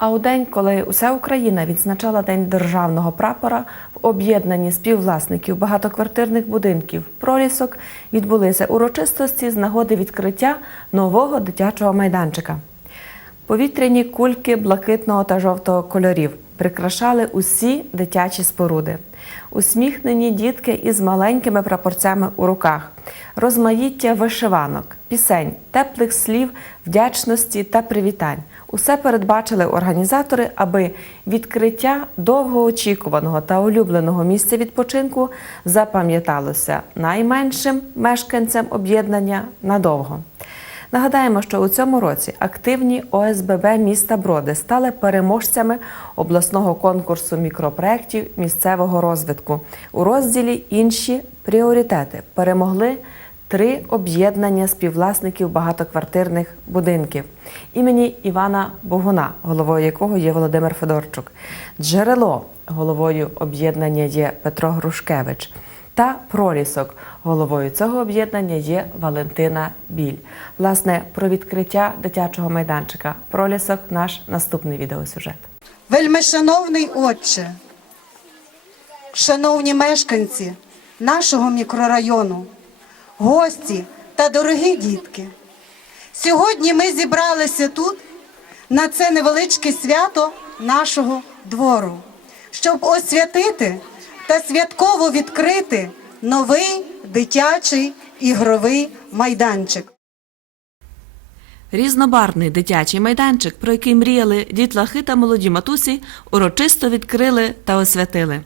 А у день, коли уся Україна відзначала День державного прапора, в об'єднанні співвласників багатоквартирних будинків пролісок відбулися урочистості з нагоди відкриття нового дитячого майданчика. Повітряні кульки блакитного та жовтого кольорів прикрашали усі дитячі споруди. Усміхнені дітки із маленькими прапорцями у руках, розмаїття вишиванок, пісень, теплих слів, вдячності та привітань. Усе передбачили організатори, аби відкриття довгоочікуваного та улюбленого місця відпочинку запам'яталося найменшим мешканцям об'єднання надовго. Нагадаємо, що у цьому році активні ОСББ міста Броди стали переможцями обласного конкурсу мікропроєктів місцевого розвитку. У розділі Інші пріоритети перемогли три об'єднання співвласників багатоквартирних будинків імені Івана Богуна, головою якого є Володимир Федорчук. Джерело головою об'єднання є Петро Грушкевич та пролісок. Головою цього об'єднання є Валентина Біль. Власне, про відкриття дитячого майданчика. Пролісок наш наступний відеосюжет. Вельмишановний отче, шановні мешканці нашого мікрорайону, гості та дорогі дітки. Сьогодні ми зібралися тут на це невеличке свято нашого двору, щоб освятити та святково відкрити новий дитячий ігровий майданчик. Різнобарний дитячий майданчик, про який мріяли дітлахи та молоді матусі, урочисто відкрили та освятили.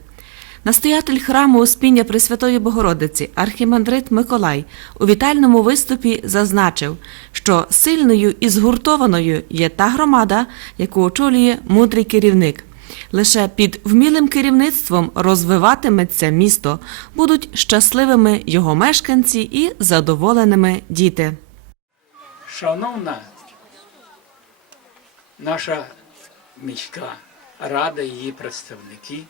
Настоятель храму Успіння Пресвятої Богородиці, архімандрит Миколай, у вітальному виступі зазначив, що сильною і згуртованою є та громада, яку очолює мудрий керівник. Лише під вмілим керівництвом розвиватиметься місто, будуть щасливими його мешканці і задоволеними діти. Шановна наша міська рада, її представники,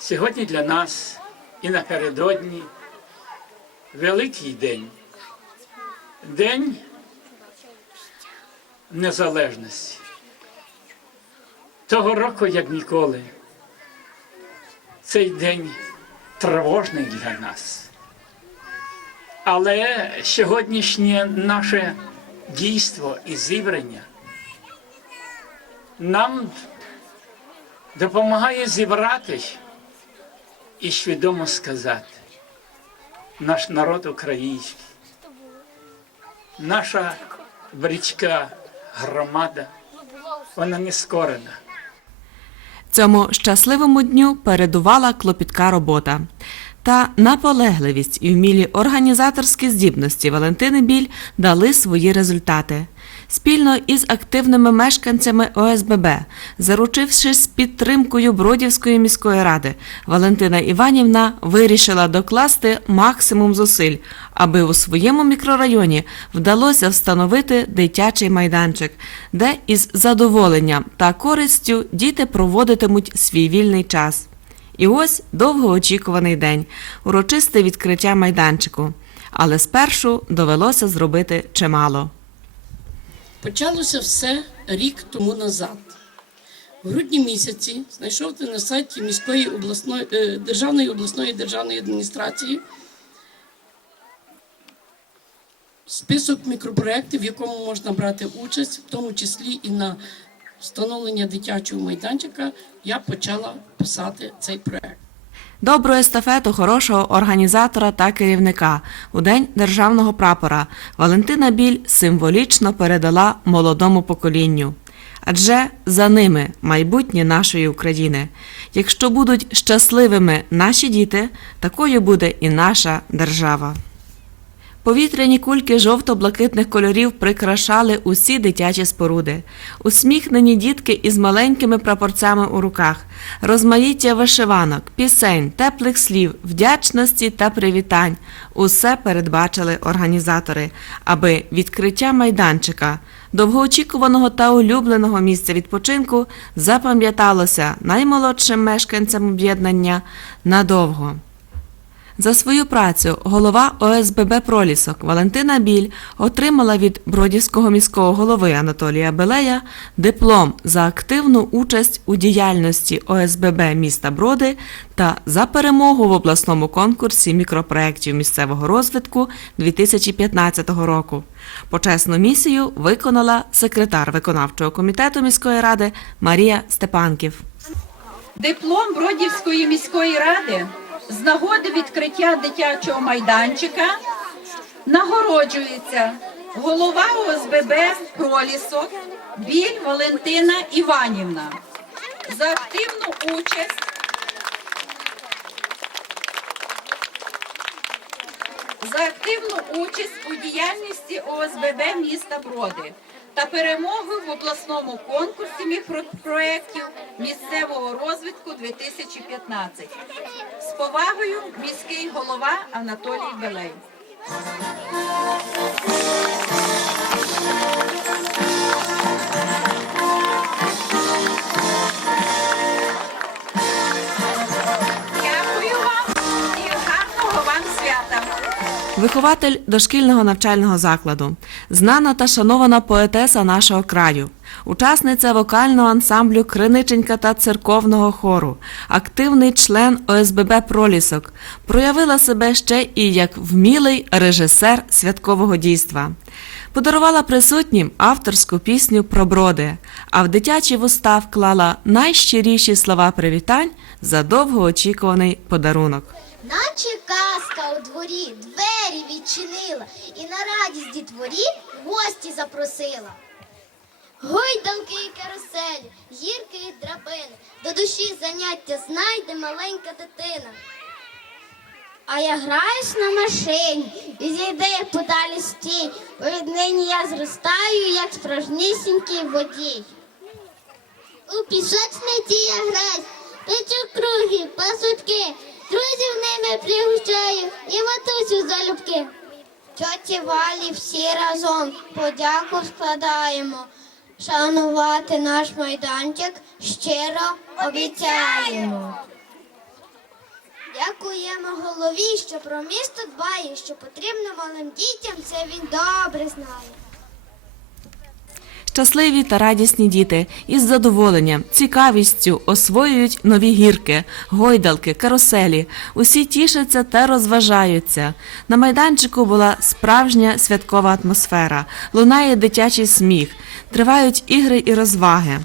сьогодні для нас і напередодні великий день, День Незалежності. Того року, як ніколи, цей день тривожний для нас. Але сьогоднішнє наше дійство і зібрання нам допомагає зібратись і свідомо сказати, наш народ український, наша брічка громада, вона не скорена. Цьому щасливому дню передувала клопітка робота. Та наполегливість і вмілі організаторські здібності Валентини Біль дали свої результати. Спільно із активними мешканцями ОСББ, заручившись підтримкою Бродівської міської ради, Валентина Іванівна вирішила докласти максимум зусиль, аби у своєму мікрорайоні вдалося встановити дитячий майданчик, де із задоволенням та користю діти проводитимуть свій вільний час. І ось довгоочікуваний день урочисте відкриття майданчику. Але спершу довелося зробити чимало. Почалося все рік тому назад. В грудні місяці знайшов на сайті міської обласної е, державної обласної державної адміністрації список мікропроєктів, в якому можна брати участь, в тому числі і на встановлення дитячого майданчика. Я почала писати цей проект. Добру естафету хорошого організатора та керівника у день державного прапора Валентина Біль символічно передала молодому поколінню. Адже за ними майбутнє нашої України. Якщо будуть щасливими наші діти, такою буде і наша держава. Повітряні кульки жовто-блакитних кольорів прикрашали усі дитячі споруди. Усміхнені дітки із маленькими прапорцями у руках, розмаїття вишиванок, пісень, теплих слів, вдячності та привітань. Усе передбачили організатори, аби відкриття майданчика, довгоочікуваного та улюбленого місця відпочинку запам'яталося наймолодшим мешканцям об'єднання надовго. За свою працю голова ОСББ Пролісок Валентина Біль отримала від Бродівського міського голови Анатолія Белея диплом за активну участь у діяльності ОСББ міста Броди та за перемогу в обласному конкурсі мікропроєктів місцевого розвитку 2015 року. Почесну місію виконала секретар виконавчого комітету міської ради Марія Степанків. Диплом Бродівської міської ради з нагоди відкриття дитячого майданчика нагороджується голова ОСББ Пролісок Біль Валентина Іванівна. За активну участь. За активну участь у діяльності ОСББ міста Броди та перемоги в обласному конкурсі мікропроєктів місцевого розвитку 2015. З повагою міський голова Анатолій Белей. Дякую Вихователь дошкільного навчального закладу, знана та шанована поетеса нашого краю, учасниця вокального ансамблю Криниченька та церковного хору, активний член ОСББ Пролісок, проявила себе ще і як вмілий режисер святкового дійства. Подарувала присутнім авторську пісню про броди, а в дитячі вуста вклала найщиріші слова привітань за довгоочікуваний подарунок. Наче казка у дворі двері відчинила і на радість дітворі гості запросила. Гойдалки і каруселі, гірки і драбини, до душі заняття знайде маленька дитина. А я граюсь на машині, і зійде подалі стій, бо віднині я зростаю, як справжнісінький водій. У пісочниці я граюсь, печу круги, пасутки, друзів ними пригощаю і матусю залюбки. Тьоті Валі всі разом подяку складаємо. Шанувати наш майданчик щиро обіцяємо. Дякуємо голові, що про місто дбає, що потрібно малим дітям, це він добре знає. Щасливі та радісні діти із задоволенням, цікавістю освоюють нові гірки, гойдалки, каруселі. Усі тішаться та розважаються. На майданчику була справжня святкова атмосфера, лунає дитячий сміх, тривають ігри і розваги.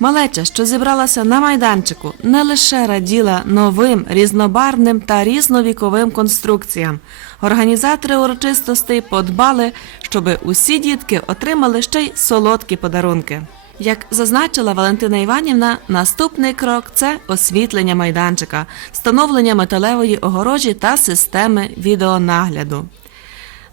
Малеча, що зібралася на майданчику, не лише раділа новим, різнобарвним та різновіковим конструкціям. Організатори урочистостей подбали, щоб усі дітки отримали ще й солодкі подарунки. Як зазначила Валентина Іванівна, наступний крок це освітлення майданчика, встановлення металевої огорожі та системи відеонагляду.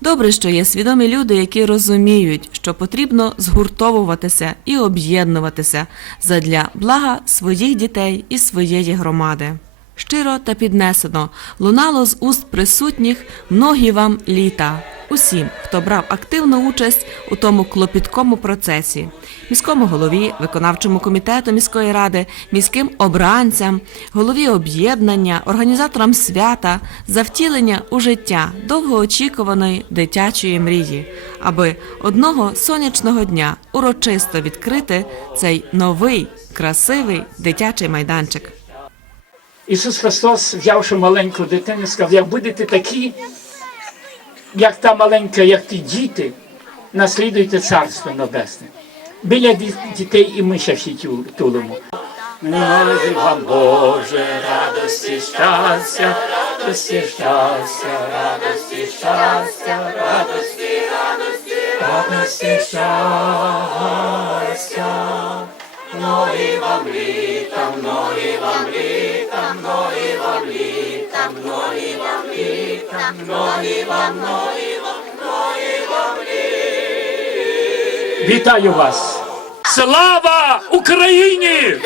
Добре, що є свідомі люди, які розуміють, що потрібно згуртовуватися і об'єднуватися задля блага своїх дітей і своєї громади. Щиро та піднесено лунало з уст присутніх многі вам літа. Усім, хто брав активну участь у тому клопіткому процесі, міському голові, виконавчому комітету міської ради, міським обранцям, голові об'єднання, організаторам свята за втілення у життя довгоочікуваної дитячої мрії, аби одного сонячного дня урочисто відкрити цей новий красивий дитячий майданчик. Ісус Христос, взявши маленьку дитину, сказав, як будете такі, як та маленька, як ті діти, наслідуйте Царство Небесне. Біля дітей і ми ще тулимо. Молодий вам Боже, радості, щастя, радості, щастя, радості, щастя, радості, радості, радості, щастя. Многі вам літа, многі вам літа, многі вам літа, многі вам літа, многі вам, многі вам літа. Вітаю вас! Слава Україні!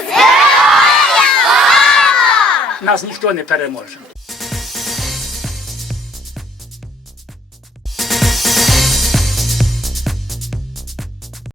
Нас ніхто не переможе.